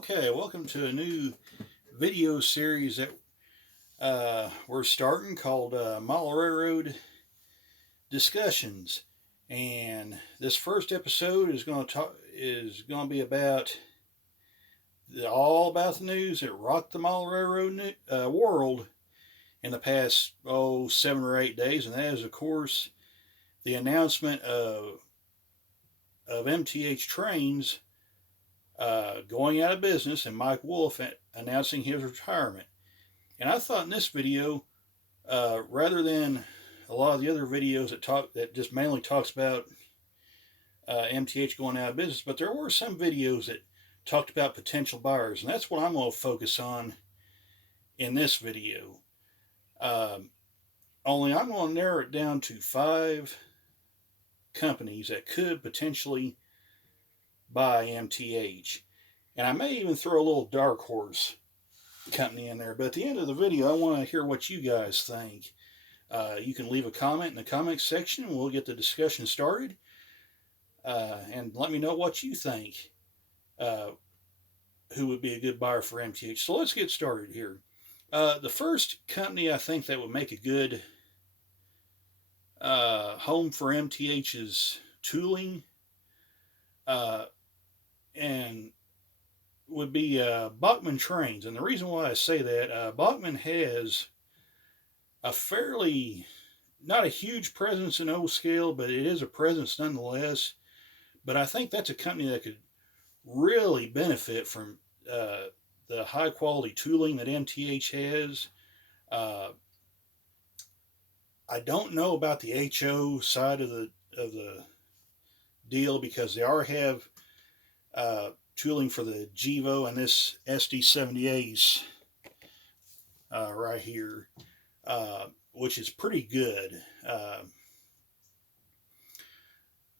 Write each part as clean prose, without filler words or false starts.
Okay, welcome to a new video series that we're starting called Model Railroad Discussions. And this first episode is going to be about all about the news that rocked the model railroad world in the past 7 or 8 days, and that is, of course, the announcement of MTH Trains going out of business, and Mike Wolf announcing his retirement. And I thought in this video, rather than a lot of the other videos that just mainly talks about MTH going out of business, but there were some videos that talked about potential buyers, and that's what I'm going to focus on in this video. Only I'm going to narrow it down to 5 companies that could potentially buy MTH. And I may even throw a little dark horse company in there. But at the end of the video, I want to hear what you guys think. You can leave a comment in the comment section and we'll get the discussion started. And let me know what you think. Who would be a good buyer for MTH. So let's get started here. The first company I think that would make a good home for MTH's tooling and would be Bachmann Trains. And the reason why I say that, Bachmann has a fairly, not a huge presence in O scale, but it is a presence nonetheless. But I think that's a company that could really benefit from the high quality tooling that MTH has. I don't know about the HO side of the deal, because they have tooling for the GEVO and this SD70 right here, which is pretty good.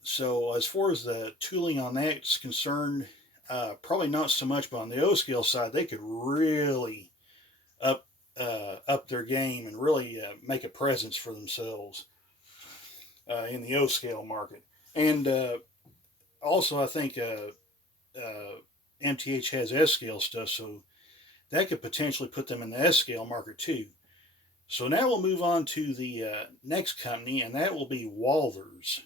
So as far as the tooling on that's concerned, probably not so much, but on the O scale side, they could really up their game and really make a presence for themselves in the O scale market. And also, I think MTH has S scale stuff, so that could potentially put them in the S scale market too. So now we'll move on to the next company, and that will be Walthers.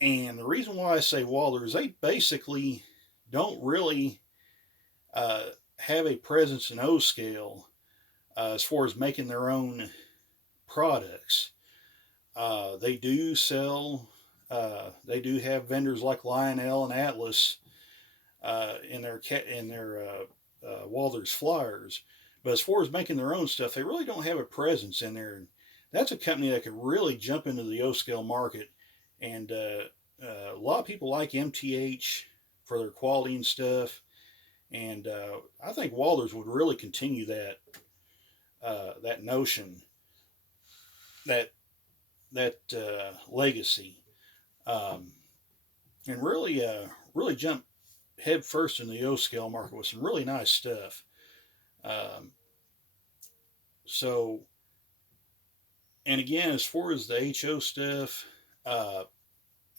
And the reason why I say Walthers, they basically don't really have a presence in O scale as far as making their own products. They do sell. They do have vendors like Lionel and Atlas in their Walthers flyers, but as far as making their own stuff, they really don't have a presence in there. That's a company that could really jump into the O scale market, and a lot of people like MTH for their quality and stuff. And I think Walthers would really continue that notion, that legacy. And really jump head first in the O scale market with some really nice stuff. So, and again, as far as the HO stuff,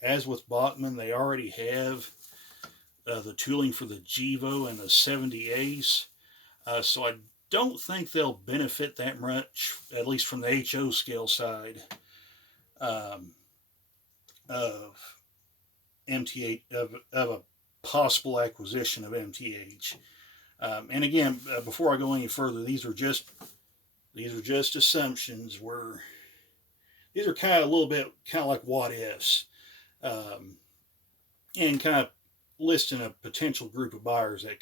as with Bachmann, they already have the tooling for the GEVO and the 70 Ace. So I don't think they'll benefit that much, at least from the HO scale side of MTH, of a possible acquisition of MTH. And again, before I go any further, these are just assumptions. These are kind of a little bit kind of like what ifs, and kind of listing a potential group of buyers that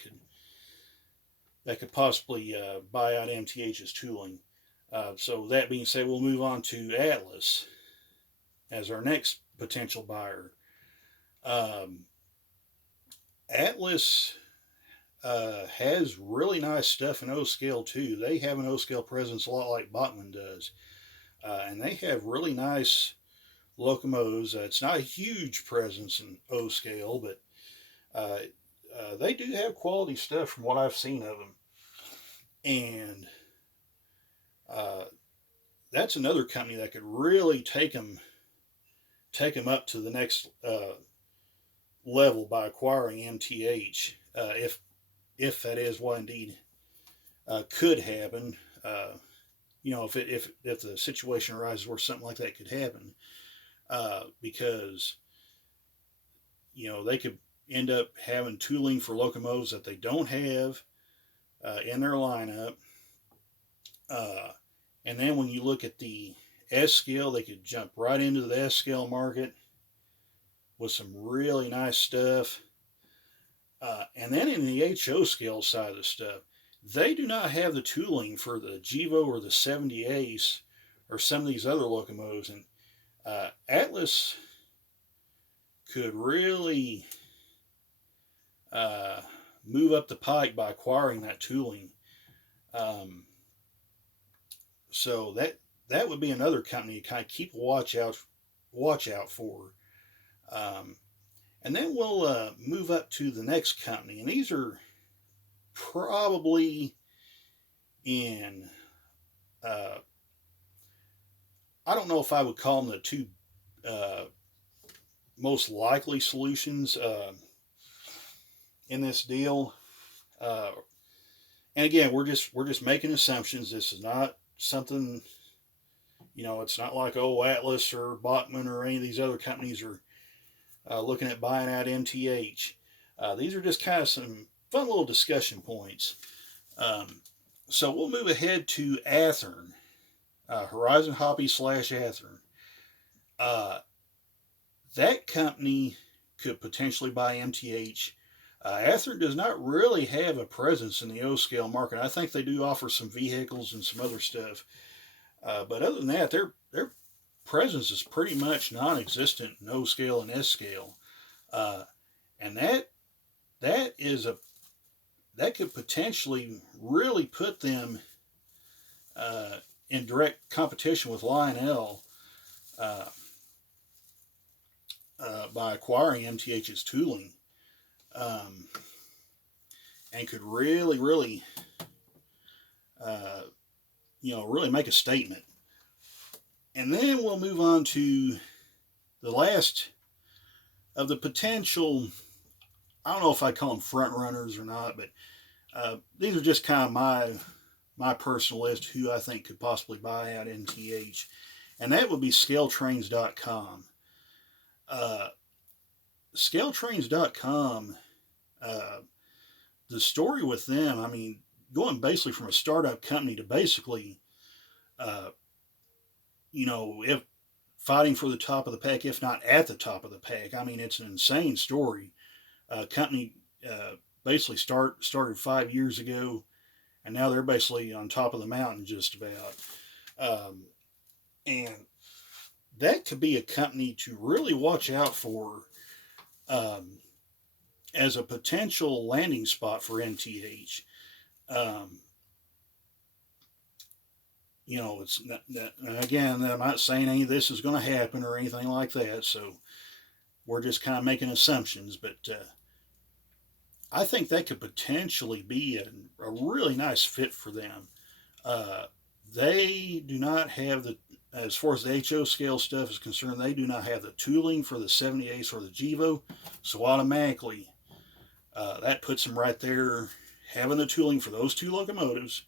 could possibly buy out MTH's tooling. So that being said, we'll move on to Atlas as our next potential buyer. Atlas has really nice stuff in O scale too. They have an O scale presence a lot like Bachmann does, and they have really nice locomotives. It's not a huge presence in O scale, but they do have quality stuff from what I've seen of them. And that's another company that could really take them up to the next level by acquiring MTH, if that is what indeed could happen. If the situation arises where something like that could happen, because they could end up having tooling for locomotives that they don't have in their lineup. And then when you look at the S scale, they could jump right into the S scale market with some really nice stuff. And then in the HO scale side of the stuff, they do not have the tooling for the GEVO or the 70 Ace or some of these other locomotives. And Atlas could really move up the pike by acquiring that tooling. So that would be another company to kind of keep a watch out for. And then we'll move up to the next company, and these are probably in I don't know if I would call them the two most likely solutions in this deal. And again, we're just making assumptions. This is not something, it's not like Atlas or Bachmann or any of these other companies are looking at buying out MTH. These are just kind of some fun little discussion points. So we'll move ahead to Athearn, Horizon Hobbies / Athearn. That company could potentially buy MTH. Athearn does not really have a presence in the O scale market. I think they do offer some vehicles and some other stuff, but other than that, their presence is pretty much non-existent in O scale and S scale, and that could potentially really put them in direct competition with Lionel by acquiring MTH's tooling. And could really, really, really make a statement. And then we'll move on to the last of the potential, I don't know if I call them front runners or not, but these are just kind of my personal list who I think could possibly buy out MTH. And that would be ScaleTrains.com. ScaleTrains.com, the story with them, I mean, going basically from a startup company to basically, if fighting for the top of the pack, if not at the top of the pack. I mean, it's an insane story. Company basically started 5 years ago, and now they're basically on top of the mountain just about. And that could be a company to really watch out for as a potential landing spot for MTH. It's not, again, I'm not saying any of this is going to happen or anything like that, so we're just kind of making assumptions, but I think that could potentially be a really nice fit for them. They do not have as far as the HO scale stuff is concerned, they do not have the tooling for the 70 Ace or the GEVO, so automatically that puts them right there having the tooling for those two locomotives.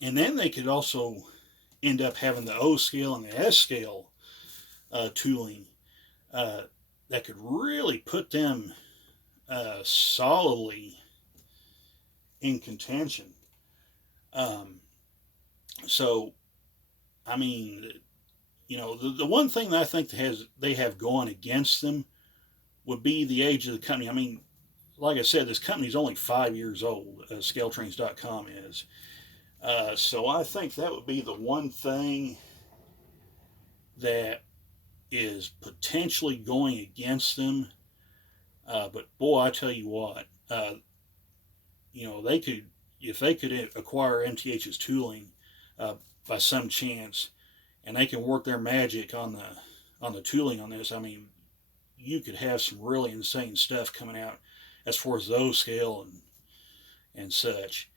And then they could also end up having the O scale and the S scale tooling that could really put them solidly in contention. So, I mean, the one thing that I think they have going against them would be the age of the company. I mean, like I said, this company is only 5 years old, ScaleTrains.com is. So I think that would be the one thing that is potentially going against them. But boy, I tell you what, they could, if they could acquire MTH's tooling by some chance, and they can work their magic on the tooling on this. I mean, you could have some really insane stuff coming out as far as those scale and such.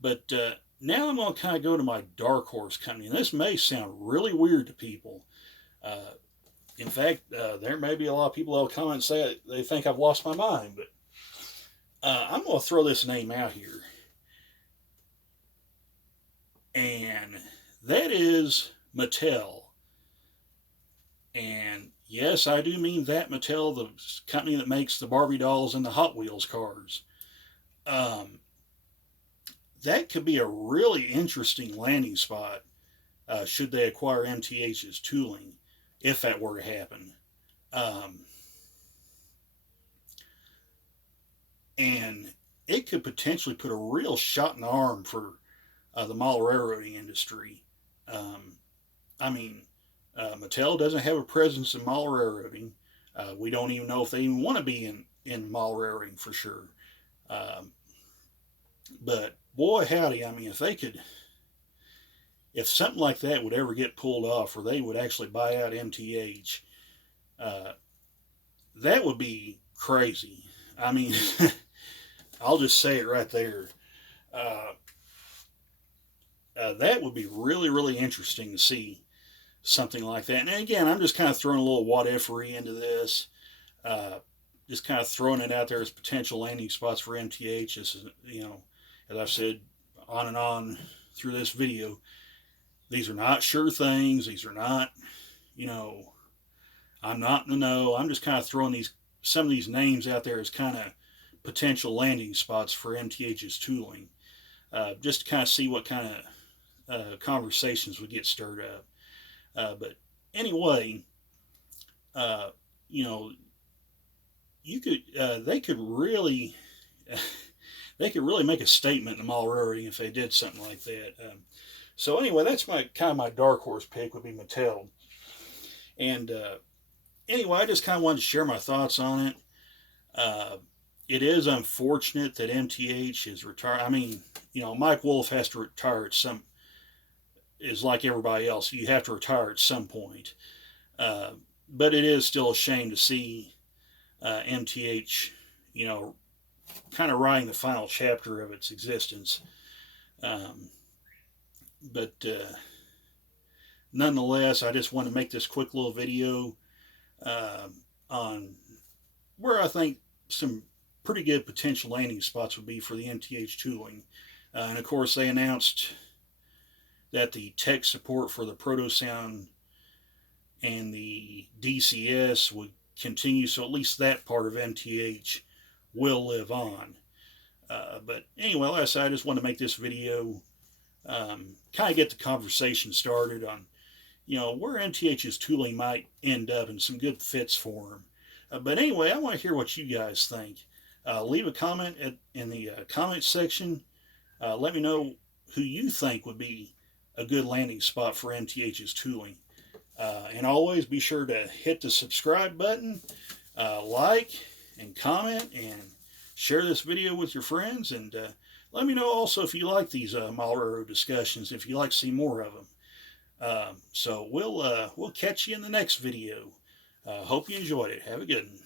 But now I'm going to kind of go to my dark horse company, and this may sound really weird to people. In fact, there may be a lot of people that will comment and say they think I've lost my mind, but I'm going to throw this name out here. And that is Mattel. And yes, I do mean that Mattel, the company that makes the Barbie dolls and the Hot Wheels cars. That could be a really interesting landing spot should they acquire MTH'S tooling, if that were to happen. And it could potentially put a real shot in the arm for the model railroading industry. I mean, Mattel doesn't have a presence in model railroading. We don't even know if they even want to be in model railroading for sure. But boy, howdy, I mean, if something like that would ever get pulled off, where they would actually buy out MTH, that would be crazy. I mean, I'll just say it right there. That would be really, really interesting to see something like that. And again, I'm just kind of throwing a little what-if-ery into this. Just kind of throwing it out there as potential landing spots for MTH. This is, as I've said on and on through this video, these are not sure things. These are not, I'm not in the know. I'm just kind of throwing some of these names out there as kind of potential landing spots for MTH's tooling, just to kind of see what kind of conversations would get stirred up. But anyway, they could really make a statement in the model railroading if they did something like that. So anyway, that's my dark horse pick would be Mattel. And anyway, I just kind of wanted to share my thoughts on it. It is unfortunate that MTH is retired. I mean, Mike Wolf has to retire at some. Is like everybody else. You have to retire at some point. But it is still a shame to see MTH, kind of writing the final chapter of its existence. But nonetheless, I just want to make this quick little video on where I think some pretty good potential landing spots would be for the MTH tooling. And of course, they announced that the tech support for the Proto-Sound and the DCS would continue, so at least that part of MTH will live on. But anyway, like I said, I just want to make this video, kind of get the conversation started on, where MTH's tooling might end up and some good fits for them. But anyway, I want to hear what you guys think. Leave a comment in the comment section. Let me know who you think would be a good landing spot for MTH's tooling. And always be sure to hit the subscribe button, like and comment, and share this video with your friends. And let me know also if you like these model railroad discussions, if you like to see more of them. So we'll catch you in the next video. Hope you enjoyed it. Have a good one.